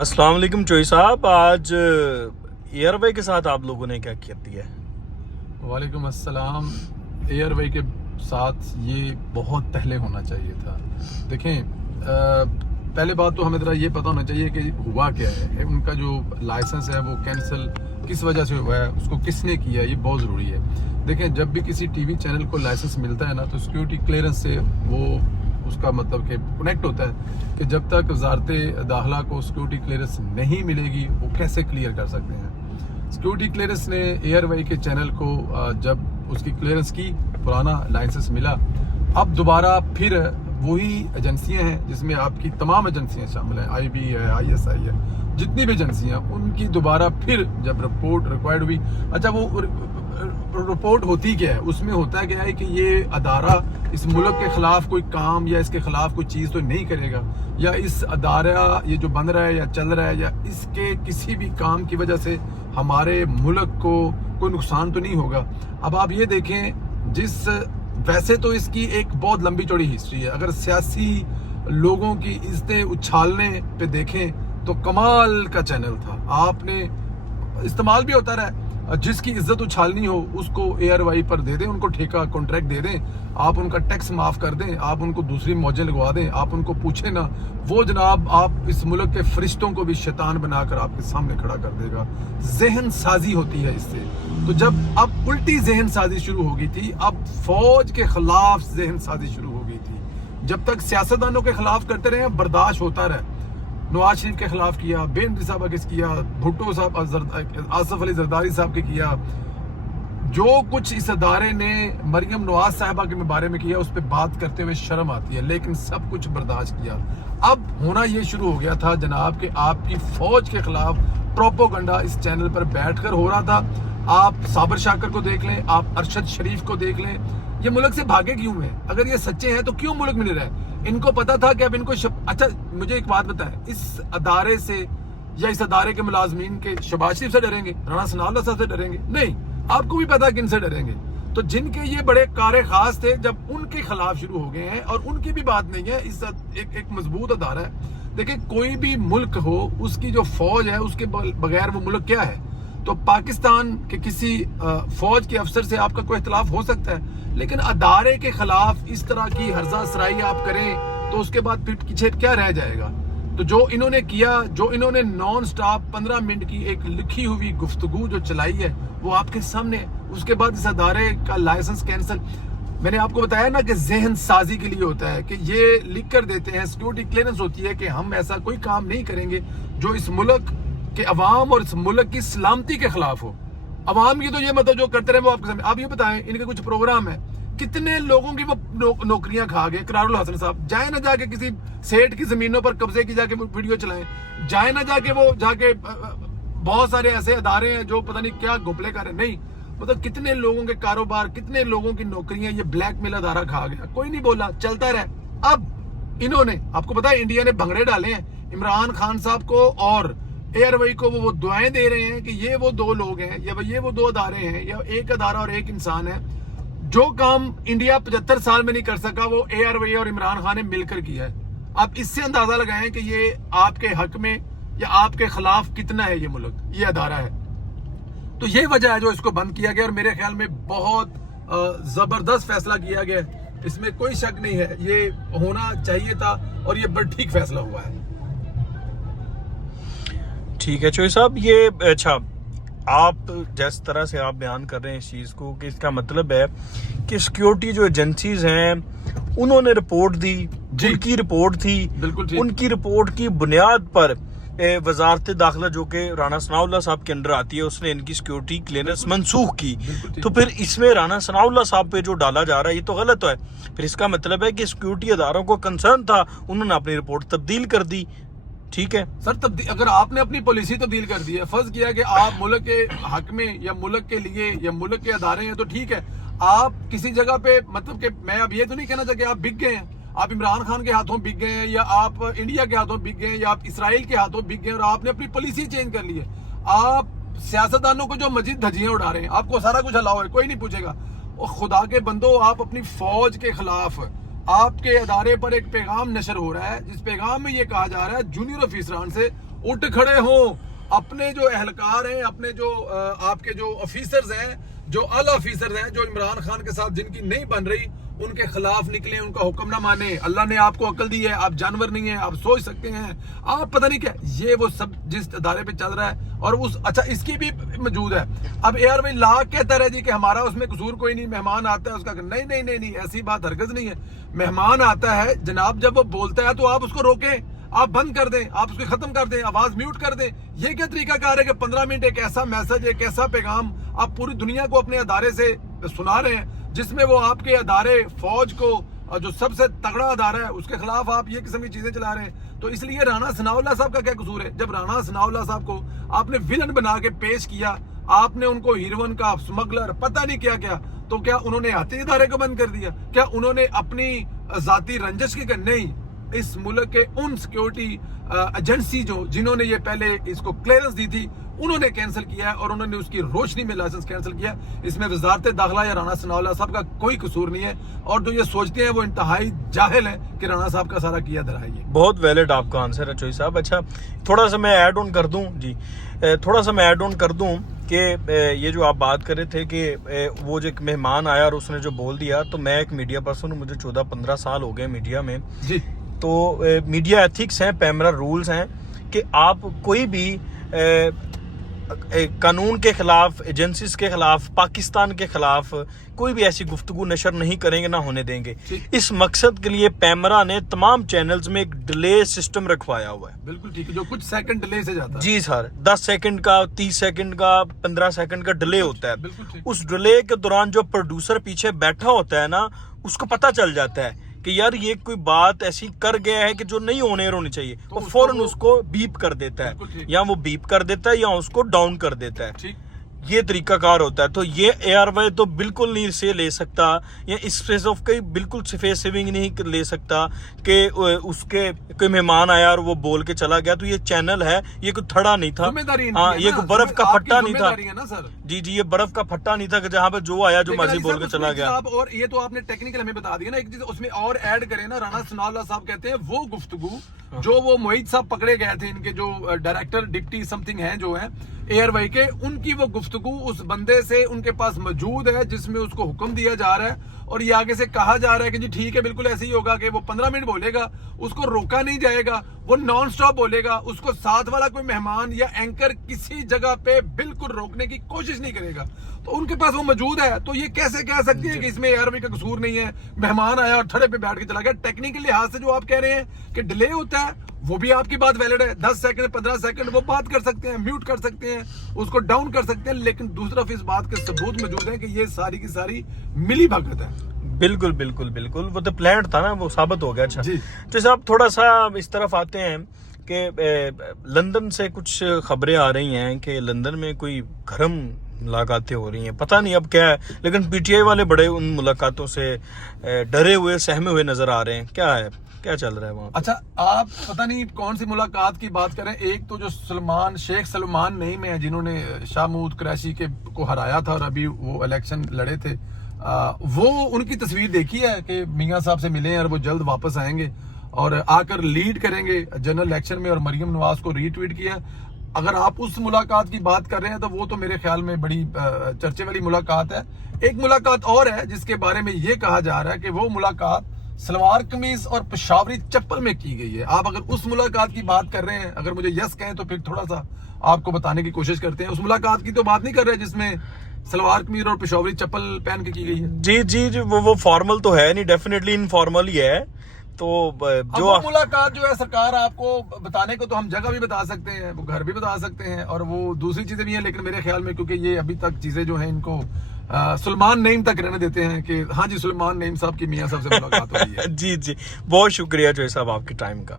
अस्सलाम वालेकुम चोई साहब। आज एयरवे के साथ आप लोगों ने क्या किया है? वालेकुम अस्सलाम। एयरवे के साथ ये बहुत पहले होना चाहिए था। देखें, पहले बात तो हमें ज़रा ये पता होना चाहिए कि हुआ क्या है। उनका जो लाइसेंस है वो कैंसिल किस वजह से हुआ है, उसको किसने किया, ये बहुत ज़रूरी है। देखें, जब भी किसी टीवी चैनल को लाइसेंस मिलता है ना, तो सिक्योरिटी क्लियरेंस से वो उसका मतलब कि कनेक्ट होता है कि जब तक वजारत दाखिला को सिक्योरिटी क्लियरेंस नहीं मिलेगी वो कैसे क्लियर कर सकते हैं। सिक्योरिटी क्लियरेंस ने एयरवे के चैनल को जब उसकी क्लियरेंस की, पुराना लाइसेंस मिला, अब दोबारा फिर वही एजेंसियां हैं जिसमें आपकी तमाम एजेंसियां शामिल हैं, IB है, ISI है, जितनी भी एजेंसियां, उनकी दोबारा फिर जब रिपोर्ट रिक्वायर्ड हुई। अच्छा, वो रिपोर्ट होती क्या है? उसमें होता क्या है कि ये अदारा इस मुल्क के खिलाफ कोई काम या इसके खिलाफ कोई चीज़ तो नहीं करेगा, या इस अदारा ये जो बन रहा है या चल रहा है, या इसके किसी भी काम की वजह से हमारे मुल्क को कोई नुकसान तो नहीं होगा। अब आप ये देखें, वैसे तो इसकी एक बहुत लंबी चौड़ी हिस्ट्री है। अगर सियासी लोगों की इज्जतें उछालने पे देखें तो कमाल का चैनल था। आपने इस्तेमाल भी होता रहा। जिसकी इज्जत उछालनी हो उसको एयरवाई पर दे दें, उनको ठेका कॉन्ट्रैक्ट दे दें, आप उनका टैक्स माफ कर दें, आप उनको दूसरी मौजें लगवा दें, आप उनको पूछे ना, वो जनाब आप इस मुल्क के फरिश्तों को भी शैतान बनाकर आपके सामने खड़ा कर देगा। जहन साजी होती है इससे। तो जब अब उल्टी जहन साजी शुरू हो गई थी, अब फौज के खिलाफ जहन साजी शुरू हो गई थी। जब तक सियासतदानों के खिलाफ करते रहे बर्दाश्त होता रहा। नवाज शरीफ के खिलाफ किया, बेनज़ीर साहब के किया, भुट्टो साहब, आसफ अली जरदारी साहब के किया, जो कुछ इस अदारे ने मरियम नवाज साहबा के बारे में किया, उस पर बात करते हुए शर्म आती है, लेकिन सब कुछ बर्दाश्त किया। अब होना ये शुरू हो गया था जनाब कि आपकी फौज के खिलाफ प्रोपोगंडा इस चैनल पर बैठकर हो रहा था। आप साबर शाकर को देख लें, आप अरशद शरीफ को देख लें, ये मुल्क से भागे क्यों हैं? अगर ये सच्चे हैं तो क्यों मुल्क मिल रहा है? इनको पता था कि अब इनको अच्छा, मुझे एक बात बताएं, इस अदारे से या इस अदारे के मुलाजमीन के शहबाज शरीफ से डरेंगे, राणा सनाउल्लाह साहब से डरेंगे? नहीं, आपको भी पता है किन से डरेंगे। तो जिनके ये बड़े कारे खास थे, जब उनके खिलाफ शुरू हो गए हैं, और उनकी भी बात नहीं है, इस एक मजबूत अदारा है। देखिए, कोई भी मुल्क हो, उसकी जो फौज है, उसके बगैर वो मुल्क क्या है? तो पाकिस्तान के किसी फौज के अफसर से आपका कोई इख्तिलाफ हो सकता है, लेकिन अदारे के खिलाफ इस तरह की हर्जा सराई आप करें तो उसके बाद फिर पीछे क्या रह जाएगा? तो जो इन्होंने किया, जो इन्होंने नॉन स्टॉप 15 मिनट की एक लिखी हुई गुफ्तगू जो चलाई है, वो आपके सामने है। उसके बाद इस अदारे का लाइसेंस कैंसिल। मैंने आपको बताया ना कि जहन साजी के लिए होता है, कि ये लिख कर देते हैं, सिक्योरिटी क्लियरेंस होती है कि हम ऐसा कोई काम नहीं करेंगे जो इस मुल्क के अवाम और इस मुल्क की सलामती के खिलाफ हो। अवाम की तो ये मतलब जो करते रहे वो आपके सामने। आप ये बताएं, इनके कुछ प्रोग्राम है, कितने लोगों की वो नौकरियां खा गए। करारुल हसन साहब जाए ना जाके किसी सेठ की जमीनों पर कब्जे की जाके वीडियो चलाएं, जाए ना जाके वो जाके बहुत सारे ऐसे अदारे हैं जो पता नहीं क्या घोपले कर रहे। नहीं, मतलब कितने लोगों के कारोबार, कितने लोगों की नौकरियां ये ब्लैकमेल अदारा खा गया। कोई नहीं बोला, चलता रहा। अब इन्होंने, आपको पता है, इंडिया ने भंगड़े डाले हैं इमरान खान साहब को और एयरवे को। वो दुआएं दे रहे हैं कि ये वो दो लोग हैं, या ये वो दो अदारे हैं, या एक अदारा और एक इंसान है। जो काम इंडिया 75 साल में नहीं कर सका, वो एयरवे और इमरान खान ने मिलकर किया है। आप इससे अंदाजा लगाएं कि ये आपके हक में या आपके खिलाफ कितना है ये मुल्क, ये अदारा है। तो ये वजह है जो इसको बंद किया गया, और मेरे ख्याल में बहुत जबरदस्त फैसला किया गया, इसमें कोई शक नहीं है। ये होना चाहिए था और ये बड़ा ठीक फैसला हुआ है। ठीक है चोई साहब, ये अच्छा, आप जिस तरह से आप बयान कर रहे हैं इस चीज़ को, कि इसका मतलब है कि सिक्योरिटी जो एजेंसीज हैं उन्होंने रिपोर्ट दी, उनकी रिपोर्ट थी, बिल्कुल उनकी रिपोर्ट की बुनियाद पर वजारत दाखिला जो कि राणा सनाउल्लाह साहब के अंडर आती है, उसने इनकी सिक्योरिटी क्लियरेंस मनसूख की। तो फिर इसमें राणा सनाउल्लाह साहब पे जो डाला जा रहा है ये तो गलत है। फिर इसका मतलब है कि सिक्योरिटी अदारों को कंसर्न था, उन्होंने अपनी रिपोर्ट तब्दील कर दी। ठीक है सर, अगर आपने अपनी पॉलिसी तब्दील कर दी है, फर्ज किया कि आप मुल्क के हक में या मुल्क के लिए या मुल्क के अदारे हैं, तो ठीक है। आप किसी जगह पे, मतलब कि मैं अब ये तो नहीं कहना चाहता कि आप बिक गए हैं, आप इमरान खान के हाथों बिक गए हैं, या आप इंडिया के हाथों बिक गए हैं, या आप इसराइल के हाथों बिक गए, और आपने अपनी पॉलिसी चेंज कर ली है। आप सियासतदानों को जो मजीद धज्जियां उड़ा रहे हैं, आपको सारा कुछ अलाउ है, कोई नहीं पूछेगा। और खुदा के बंदो, आप अपनी फौज के खिलाफ आपके अदारे पर एक पैगाम नशर हो रहा है, जिस पैगाम में ये कहा जा रहा है जूनियर ऑफिसरान से उठ खड़े हो, अपने जो एहलकार हैं, अपने जो आपके जो ऑफिसर्स हैं, जो आला ऑफिसर्स हैं, जो इमरान खान के साथ जिनकी नहीं बन रही, उनके खिलाफ निकले, उनका हुक्म ना माने। अल्लाह ने आपको अकल दी है, आप जानवर नहीं है, आप सोच सकते हैं, आप पता नहीं क्या, ये वो सब जिस अदारे पे चल रहा है। और उस अच्छा इसकी भी मौजूद है। अब यार भाई ला कहता रहे जी कि हमारा उसमें कसूर कोई नहीं, मेहमान आता है उसका, नहीं नहीं नहीं नहीं, ऐसी बात हरगिज़ नहीं है। मेहमान आता है जनाब, जब वो बोलता है तो आप उसको रोकें, आप बंद कर दें, आप उसको खत्म कर दें, आवाज म्यूट कर दें। ये क्या तरीका कार है कि 15 मिनट एक ऐसा मैसेज, एक ऐसा पैगाम आप पूरी दुनिया को अपने अदारे से सुना रहे हैं, जिसमें वो आपके अदारे फौज को, जो सबसे तगड़ा अदारा है, उसके खिलाफ आप ये किस्म की चीजें चला रहे हैं। तो इसलिए राणा सनाउल्लाह साहब का क्या कसूर है? जब राणा सनाउल्लाह साहब को आपने विलन बना के पेश किया, आपने उनको हीरोइन का, स्मगलर, पता नहीं क्या क्या, तो क्या उन्होंने आते ही इदारे को बंद कर दिया? क्या उन्होंने अपनी जाती रंजिश की? नहीं, इस मुल्क के उन सिक्योरिटी एजेंसी जो जिन्होंने ये पहले इसको क्लियरेंस दी थी, उन्होंने कैंसिल किया है और उन्होंने उसकी रोशनी में लाइसेंस कैंसिल किया। इसमें वजारत दाखिला या राणा सनाउल्लाह साहब का कोई कसूर नहीं है, और जो ये सोचते हैं वो इंतहाई जाहिल है कि राणा साहब का सारा किया धरा है। बहुत वैलिड आपका आंसर है चोई साहब। अच्छा, थोड़ा सा मैं ऐड ऑन कर दूं जी, थोड़ा सा मैं ऐड ऑन कर दूं कि ये जो आप बात कर रहे थे कि वो जो एक मेहमान आया और उसने जो बोल दिया, तो मैं एक मीडिया पर्सन हूँ, मुझे 14-15 साल हो गए मीडिया में जी। तो मीडिया एथिक्स हैं, पैमरा रूल्स हैं कि आप कोई भी कानून के खिलाफ, एजेंसीज के खिलाफ, पाकिस्तान के खिलाफ कोई भी ऐसी गुफ्तगू नशर नहीं करेंगे, ना होने देंगे। इस मकसद के लिए पैमरा ने तमाम चैनल्स में एक डिले सिस्टम रखवाया हुआ है। बिल्कुल ठीक है, जो कुछ सेकंड डिले से जाता है। जी सर, 10 सेकंड का, 30 सेकंड का, 15 सेकंड का डिले होता है। उस डिले के दौरान जो प्रोड्यूसर पीछे बैठा होता है ना, उसको पता चल जाता है कि यार ये कोई बात ऐसी कर गया है कि जो नहीं होनी चाहिए, तो फौरन उसको बीप कर देता है, या वो बीप कर देता है या उसको डाउन कर देता है। ये तरीकाकार होता है। तो ये एयरवे तो बिल्कुल नहीं से ले सकता, या इस फेस ऑफ कई बिल्कुल फेस सेविंग नहीं ले सकता कि उसके कोई मेहमान आया और वो बोल के चला गया। तो ये चैनल है, ये कोई थड़ा नहीं था, हाँ, ये कोई बर्फ का फट्टा नहीं था जी जी, ये बर्फ का फट्टा नहीं था कि जहाँ पे जो आया जो मर्जी बोल के चला गया। और ये तो आपने टेक्निकल हमें बता दिया ना, एक चीज उसमें और ऐड करें ना, राणा सनाउल्लाह साहब कहते हैं वो गुफ्तगू जो वो मोहित साहब पकड़े गए थे, इनके जो डायरेक्टर डिप्टी समथिंग हैं जो हैं एयरवे के, उनकी वो गुफ्तगू उस बंदे से उनके पास मौजूद है, जिसमें उसको हुक्म दिया जा रहा है और ये आगे से कहा जा रहा है कि जी ठीक है, बिल्कुल ऐसे ही होगा कि वो 15 मिनट बोलेगा, उसको रोका नहीं जाएगा, वो नॉन स्टॉप बोलेगा, उसको साथ वाला कोई मेहमान या एंकर किसी जगह पे बिल्कुल रोकने की कोशिश नहीं करेगा। तो उनके पास वो मौजूद है, तो ये कैसे कह सकते हैं कि इसमें एयरवे का कसूर नहीं है? मेहमान आया और थड़े पे बैठ के चला गया। टेक्निकल लिहाज से जो आप कह रहे हैं कि डिले होता है, वो भी आपकी बात वैलिड है। 10 सेकंड 15 सेकंड वो बात कर सकते हैं, म्यूट कर सकते हैं, उसको डाउन कर सकते हैं, लेकिन दूसरी तरफ इस बात के सबूत मौजूद है कि ये सारी की सारी मिली भगत है। बिल्कुल बिल्कुल बिल्कुल, वो तो प्लान था ना, वो साबित हो गया। अच्छा तो साहब थोड़ा सा इस तरफ आते हैं कि लंदन से कुछ खबरें आ रही हैं कि लंदन में कोई गरम मुलाकातें हो रही हैं, पता नहीं अब क्या है, लेकिन पीटीआई वाले बड़े उन मुलाकातों से डरे हुए, सहमे हुए नजर आ रहे हैं। क्या है, क्या चल रहा है वहाँ? अच्छा, आप पता नहीं कौन सी मुलाकात की बात करें। एक तो जो शेख सलमान नहीं में है, जिन्होंने शाहमूद कुरैशी के को हराया था और अभी वो इलेक्शन लड़े थे, वो उनकी तस्वीर देखी है कि मियां साहब से मिले हैं और वो जल्द वापस आएंगे और आकर लीड करेंगे जनरल इलेक्शन में, और मरियम नवाज को रीट्वीट किया। अगर आप उस मुलाकात की बात कर रहे हैं तो वो तो मेरे ख्याल में बड़ी चर्चे वाली मुलाकात है। एक मुलाकात और है जिसके बारे में ये कहा जा रहा है कि वो मुलाकात सलवार कमीज और पेशावरी चप्पल में की गई है। आप अगर उस मुलाकात की बात कर रहे हैं, अगर मुझे यस कहें तो फिर थोड़ा सा आपको बताने की कोशिश करते हैं। उस मुलाकात की तो बात नहीं कर रहे जिसमें सलवार कमीज और पेशावरी चप्पल पहन के की गई है। जी जी जी, वो फॉर्मल तो है नहीं, डेफिनेटली इनफॉर्मल ही है। तो जो वो मुलाकात जो है, सरकार आपको बताने को तो हम जगह भी बता सकते हैं, वो घर भी बता सकते हैं, और वो दूसरी चीजें भी हैं, लेकिन मेरे ख्याल में क्योंकि ये अभी तक चीजें जो हैं इनको सुलेमान नईम तक रहने देते हैं कि हाँ जी सुलेमान नईम साहब की मियां साहब से मुलाकात हो रही है। जी जी, बहुत शुक्रिया जो है साहब आपके टाइम का।